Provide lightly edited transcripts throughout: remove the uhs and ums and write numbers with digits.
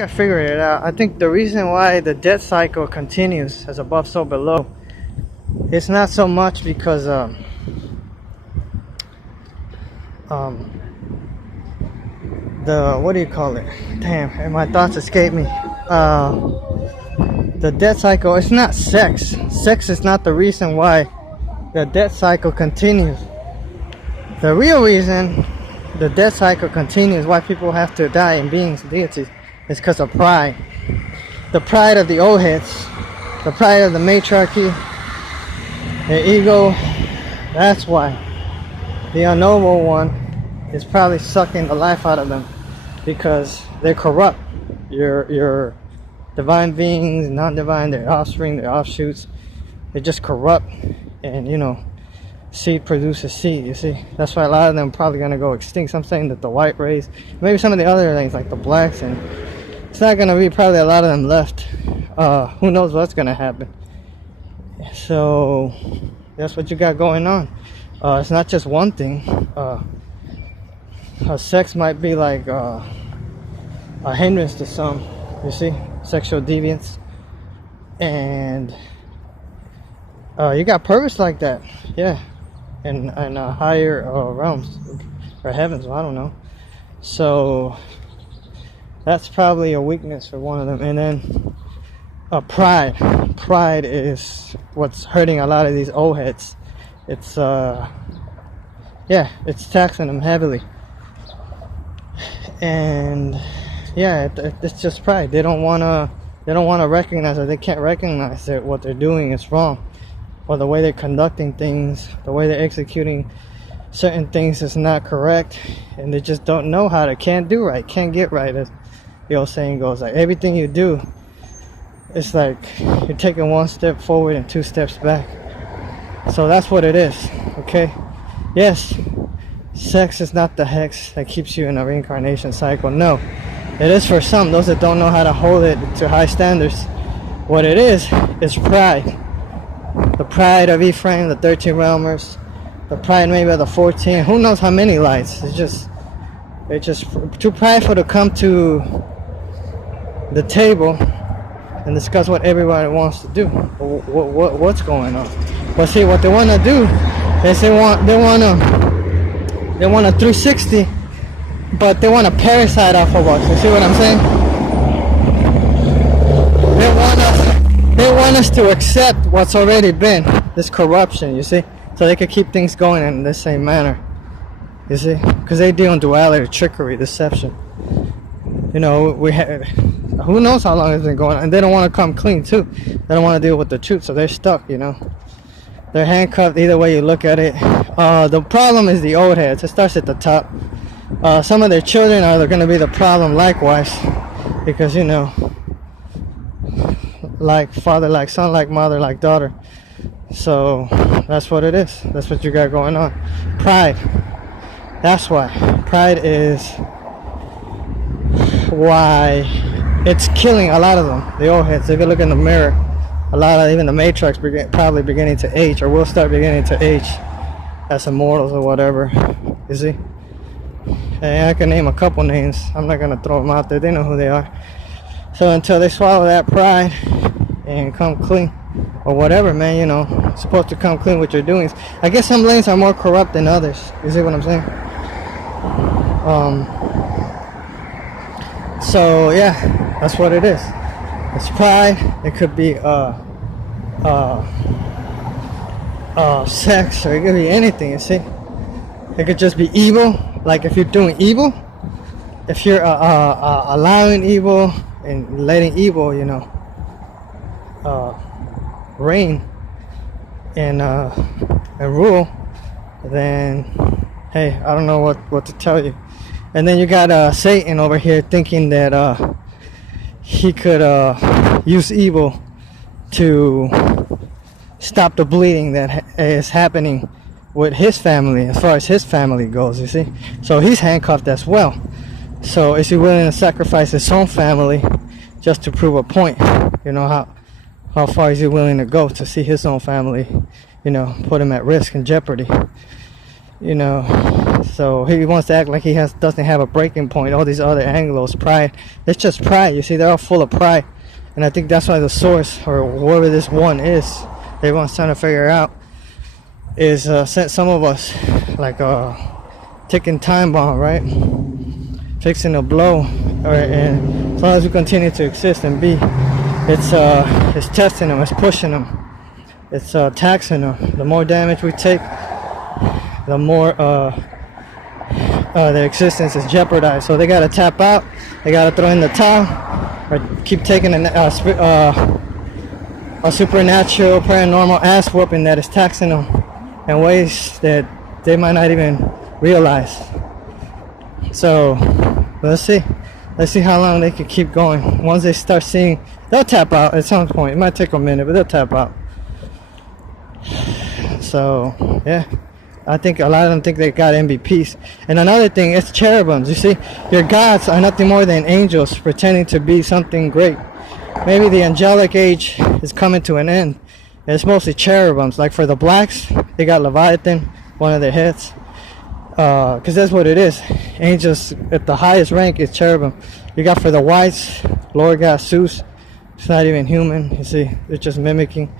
I figured it out. I think the reason why the death cycle continues as above so below, it's not so much because the what do you call it? Damn, my thoughts escape me. The death cycle, it's not sex. Sex is not the reason why the death cycle continues. The real reason the death cycle continues, why people have to die in beings, deities, is because of pride. The pride of the old heads, the pride of the matriarchy, the ego. That's why the unknowable one is probably sucking the life out of them, because they're corrupt. Your divine beings, non-divine, their offspring, their offshoots, they're just corrupt. And you know, seed produces seed, you see. That's why a lot of them are probably going to go extinct. I'm saying that the white race, maybe some of the other things like the blacks, and it's not going to be probably a lot of them left. Who knows what's going to happen. So that's what you got going on. It's not just one thing. Sex might be like a hindrance to some, you see, sexual deviance. And you got purpose like that, yeah, in higher realms or heavens, I don't know. So that's probably a weakness for one of them. And then pride is what's hurting a lot of these old heads. It's it's taxing them heavily. And yeah, it's just pride. They don't want to recognize it. They can't recognize that what they're doing is wrong, or the way they're conducting things, the way they're executing certain things is not correct, and they just don't know how to, can't do right, can't get right, as the old saying goes. Like everything you do, it's like you're taking one step forward and two steps back. So that's what it is, okay? Yes, sex is not the hex that keeps you in a reincarnation cycle. No, it is for some, those that don't know how to hold it to high standards. What it is pride. The pride of Ephraim, the 13 realmers, the pride maybe of the 14, who knows how many lights. They're just too prideful to come to the table and discuss what everybody wants to do, what's going on. But see, what they want to do is they want a 360, but they want a parasite off of us. You see what I'm saying? They want us to accept what's already been, this corruption, you see, so they could keep things going in the same manner, you see, because they deal in duality, trickery, deception. You know, who knows how long it's been going on, and they don't want to come clean too. They don't want to deal with the truth, so they're stuck, you know. They're handcuffed either way you look at it. The problem is the old heads. It starts at the top. Some of their children are going to be the problem likewise, because, you know, like father, like son, like mother, like daughter. So that's what it is. That's what you got going on. Pride. That's why. Pride is why it's killing a lot of them, the old heads. If you look in the mirror, a lot of even the matriarchs probably beginning to age, or will start beginning to age as immortals or whatever, you see. And I can name a couple names. I'm not going to throw them out there. They know who they are. So until they swallow that pride and come clean, or whatever, man, you know, supposed to come clean with your doings. I guess some lanes are more corrupt than others. You see what I'm saying? So yeah, that's what it is. It's pride. It could be sex, or it could be anything, you see. It could just be evil. Like if you're doing evil, if you're allowing evil and letting evil, you know, reign and rule, then hey, I don't know what to tell you. And then you got Satan over here thinking that he could use evil to stop the bleeding that is happening with his family, as far as his family goes, you see. So he's handcuffed as well. So is he willing to sacrifice his own family just to prove a point? You know, how far is he willing to go to see his own family, you know, put him at risk and jeopardy? You know, So he wants to act like he doesn't have a breaking point. All these other Anglos, pride. It's just pride. You see, they're all full of pride, and I think that's why the source, or whoever this one is, everyone's trying to figure out, is sent some of us like a ticking time bomb, right? Fixing to blow, and as long as we continue to exist and be, it's testing them, it's pushing them, it's taxing them. The more damage we take, the more their existence is jeopardized. So they gotta tap out, they gotta throw in the towel, or keep taking a supernatural, paranormal ass whooping that is taxing them in ways that they might not even realize. So let's see how long they can keep going. Once they start seeing, they'll tap out at some point. It might take a minute, but they'll tap out. So yeah, I think a lot of them think they got MVPs. And another thing, it's cherubims. You see, your gods are nothing more than angels pretending to be something great. Maybe the angelic age is coming to an end. And it's mostly cherubims. Like for the blacks, they got Leviathan, one of their heads. Because that's what it is. Angels at the highest rank is cherubim. You got for the whites, Lord God Zeus. It's not even human. You see, they're just mimicking.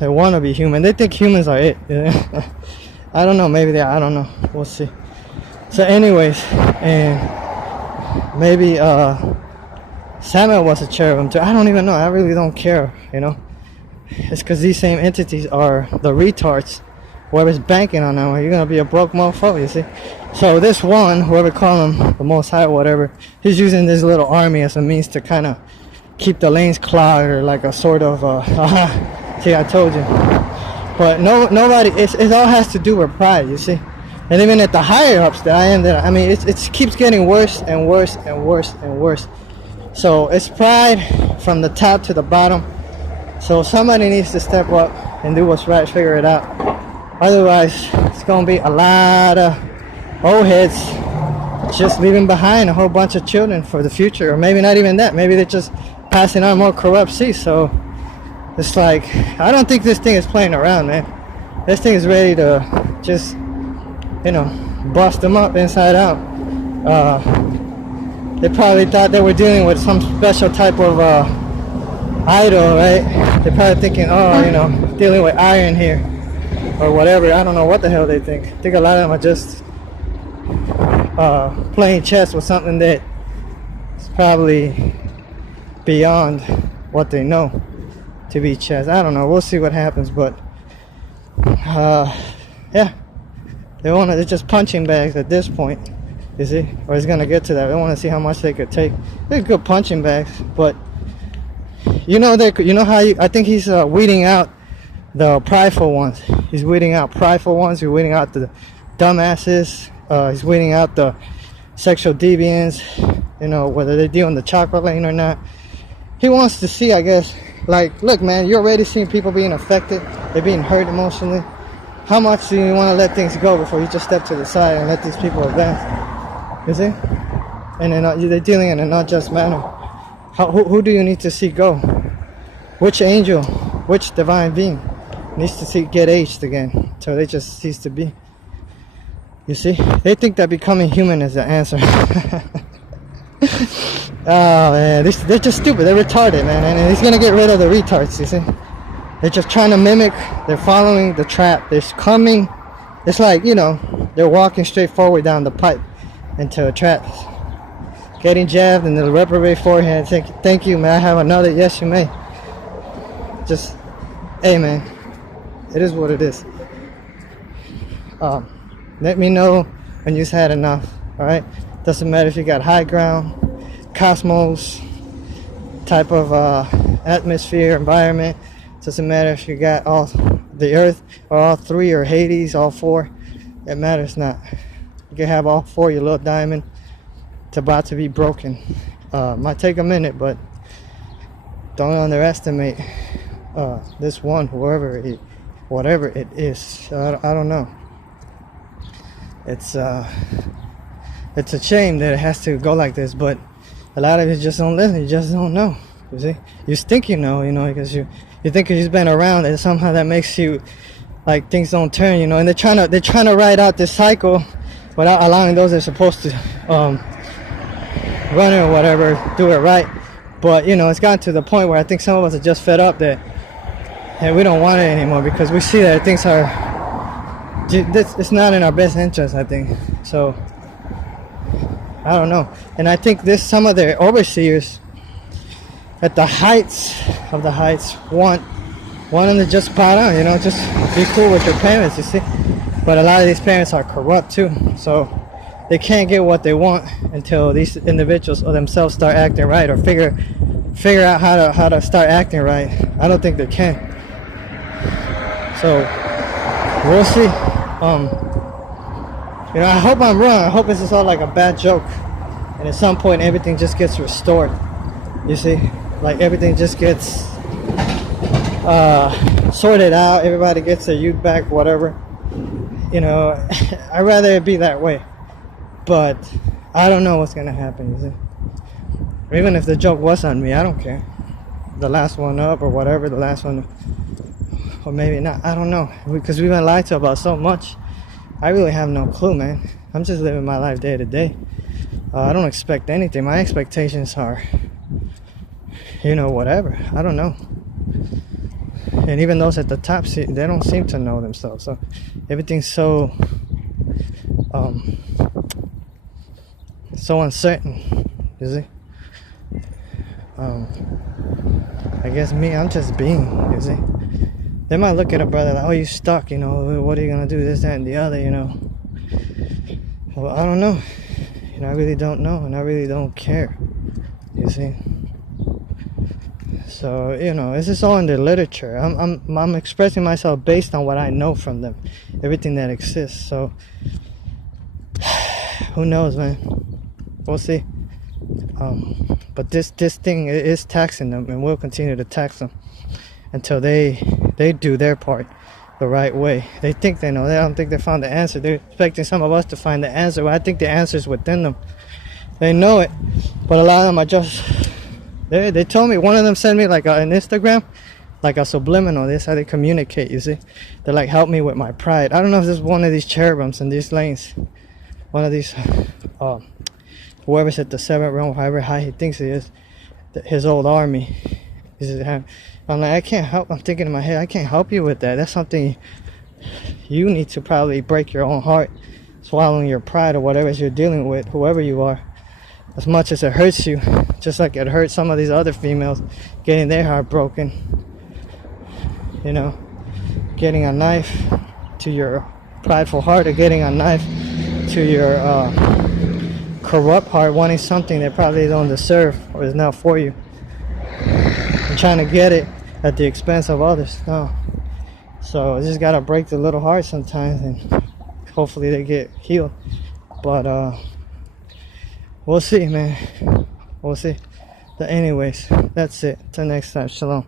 They want to be human. They think humans are it. I don't know. Maybe they. I don't know. We'll see. So, anyways, and maybe Samuel was a cherubim too. I don't even know. I really don't care. You know, it's because these same entities are the retards. Whoever's banking on them, you're gonna be a broke motherfucker, you see. So this one, whoever call him the Most High, whatever, he's using this little army as a means to kind of keep the lanes clogged, or like a sort of see, I told you. But nobody. It all has to do with pride, you see. And even at the higher ups that I am, I mean, it keeps getting worse and worse and worse and worse. So it's pride from the top to the bottom. So somebody needs to step up and do what's right, figure it out. Otherwise, it's going to be a lot of old heads just leaving behind a whole bunch of children for the future. Or maybe not even that. Maybe they're just passing on more corrupt seeds. So it's like, I don't think this thing is playing around, man. This thing is ready to just, you know, bust them up inside out. They probably thought they were dealing with some special type of idol, right? They're probably thinking, oh, you know, dealing with iron here. Or whatever. I don't know what the hell they think. I think a lot of them are just playing chess with something that is probably beyond what they know to be chess. I don't know. We'll see what happens. But yeah, they're just punching bags at this point. You see, or it's gonna get to that. They want to see how much they could take. They're good punching bags, but you know how I think he's weeding out the prideful ones. He's weeding out prideful ones. He's weeding out the dumbasses. He's weeding out the sexual deviants. You know, whether they're doing the chocolate lane or not. He wants to see, I guess, like, look, man, you're already seeing people being affected. They're being hurt emotionally. How much do you want to let things go before you just step to the side and let these people advance? You see? And they're dealing in an unjust manner. Who do you need to see go? Which angel, which divine being needs to get aged again so they just cease to be? You see, they think that becoming human is the answer. Oh man, they're just stupid. They're retarded, man. And he's gonna get rid of the retards. You see, they're just trying to mimic. They're following the trap. They're coming. It's like, you know, they're walking straight forward down the pipe into a trap, getting jabbed in the reprobate forehead. Thank you, man. I have another. Yes, you may. Just, hey, man. It is what it is. Let me know when you've had enough. All right. Doesn't matter if you got high ground, cosmos type of atmosphere, environment. Doesn't matter if you got all the earth or all three or Hades, all four. It matters not. You can have all four, your little diamond. It's about to be broken. Might take a minute, but don't underestimate this one, whatever it is. I don't know. It's a shame that it has to go like this, but a lot of you just don't listen. You just don't know. You see, you think you know, because you think you've been around, and somehow that makes you like things don't turn, you know, and they're trying to ride out this cycle without allowing those that are supposed to run it or whatever do it right. But you know, it's gotten to the point where I think some of us are just fed up that we don't want it anymore, because we see that things are it's not in our best interest, I think. So I don't know, and I think some of the overseers at the heights of the heights want them to just pot on, you know, just be cool with your parents, you see. But a lot of these parents are corrupt too, so they can't get what they want until these individuals or themselves start acting right, or figure out how to start acting right. I don't think they can. So we'll see. You know, I hope I'm wrong. I hope this is all like a bad joke, and at some point everything just gets restored. You see, like everything just gets sorted out. Everybody gets their youth back, whatever. You know, I'd rather it be that way. But I don't know what's gonna happen, you see. Even if the joke was on me, I don't care. The last one up or whatever, the last one, or maybe not, I don't know. Because we've been lied to about so much. I really have no clue, man. I'm just living my life day to day. I don't expect anything. My expectations are, you know, whatever. I don't know. And even those at the top, they don't seem to know themselves. So everything's so uncertain, you see. I guess I'm just being, you see. They might look at a brother like, oh, you stuck, you know, what are you gonna do, this, that, and the other, you know. Well, I don't know. You know, I really don't know, and I really don't care, you see. So, you know, this is all in the literature. I'm expressing myself based on what I know from them, everything that exists. So who knows, man? We'll see. But this thing is taxing them, and will continue to tax them until they do their part the right way. They think they know. I don't think they found the answer. They're expecting some of us to find the answer. Well, I think the answer is within them. They know it, but a lot of them are just. They told me, one of them sent me like an Instagram, like a subliminal. This is how they communicate, you see. They're like, help me with my pride. I don't know if this is one of these cherubims in these lanes. One of these, whoever's at the 7th realm, however high he thinks he is, his old army. I'm like, I can't help. I'm thinking in my head, I can't help you with that. That's something you need to probably break your own heart, swallowing your pride or whatever you're dealing with, whoever you are. As much as it hurts you, just like it hurts some of these other females getting their heart broken. You know, getting a knife to your prideful heart, or getting a knife to your corrupt heart, wanting something that probably don't deserve or is not for you, and trying to get it at the expense of others. No. So you just gotta break the little heart sometimes, and hopefully they get healed. But we'll see, man. We'll see. But anyways, that's it. Till next time. Shalom.